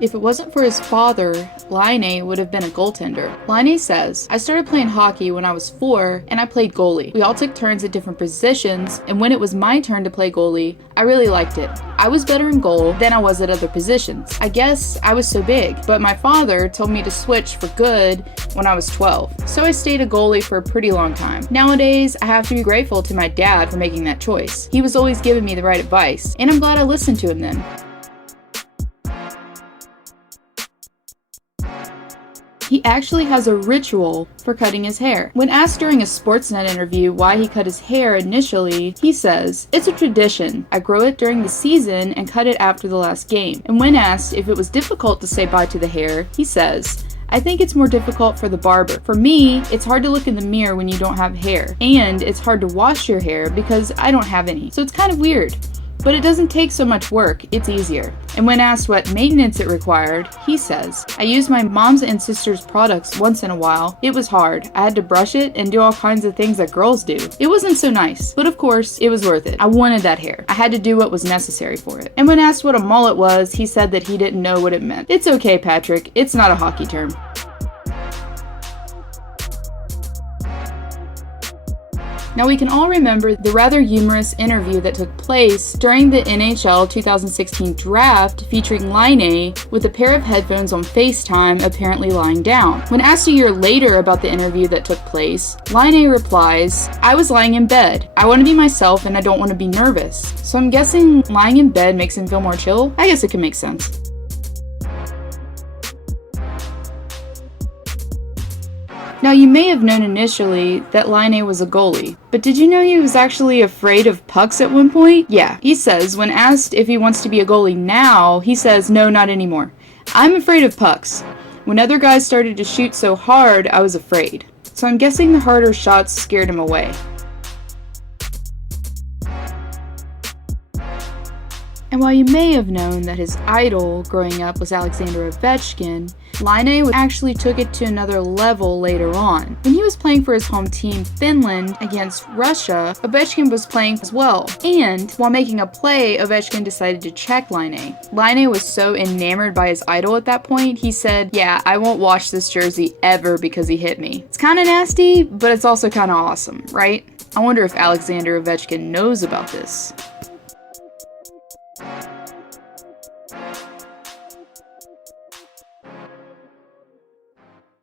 If it wasn't for his father, Laine would have been a goaltender. Laine says, I started playing hockey when I was 4 and I played goalie. We all took turns at different positions, and when it was my turn to play goalie, I really liked it. I was better in goal than I was at other positions. I guess I was so big, but my father told me to switch for good when I was 12. So I stayed a goalie for a pretty long time. Nowadays, I have to be grateful to my dad for making that choice. He was always giving me the right advice, and I'm glad I listened to him then. He actually has a ritual for cutting his hair. When asked during a Sportsnet interview why he cut his hair initially, he says, it's a tradition. I grow it during the season and cut it after the last game. And when asked if it was difficult to say bye to the hair, he says, I think it's more difficult for the barber. For me, it's hard to look in the mirror when you don't have hair. And it's hard to wash your hair because I don't have any. So it's kind of weird. But it doesn't take so much work, it's easier. And when asked what maintenance it required, he says, I used my mom's and sister's products once in a while. It was hard. I had to brush it and do all kinds of things that girls do. It wasn't so nice, but of course, it was worth it. I wanted that hair. I had to do what was necessary for it. And when asked what a mullet was, he said that he didn't know what it meant. It's okay, Patrik. It's not a hockey term. Now we can all remember the rather humorous interview that took place during the NHL 2016 draft featuring Laine with a pair of headphones on FaceTime apparently lying down. When asked a year later about the interview that took place, Laine replies, I was lying in bed. I want to be myself and I don't want to be nervous. So I'm guessing lying in bed makes him feel more chill? I guess it can make sense. Now, you may have known initially that Laine was a goalie, but did you know he was actually afraid of pucks at one point? Yeah, he says when asked if he wants to be a goalie now, he says, no, not anymore. I'm afraid of pucks. When other guys started to shoot so hard, I was afraid. So I'm guessing the harder shots scared him away. And while you may have known that his idol growing up was Alexander Ovechkin, Laine actually took it to another level later on. When he was playing for his home team, Finland, against Russia, Ovechkin was playing as well. And while making a play, Ovechkin decided to check Laine. Laine was so enamored by his idol at that point, he said, yeah, I won't wash this jersey ever because he hit me. It's kind of nasty, but it's also kind of awesome, right? I wonder if Alexander Ovechkin knows about this.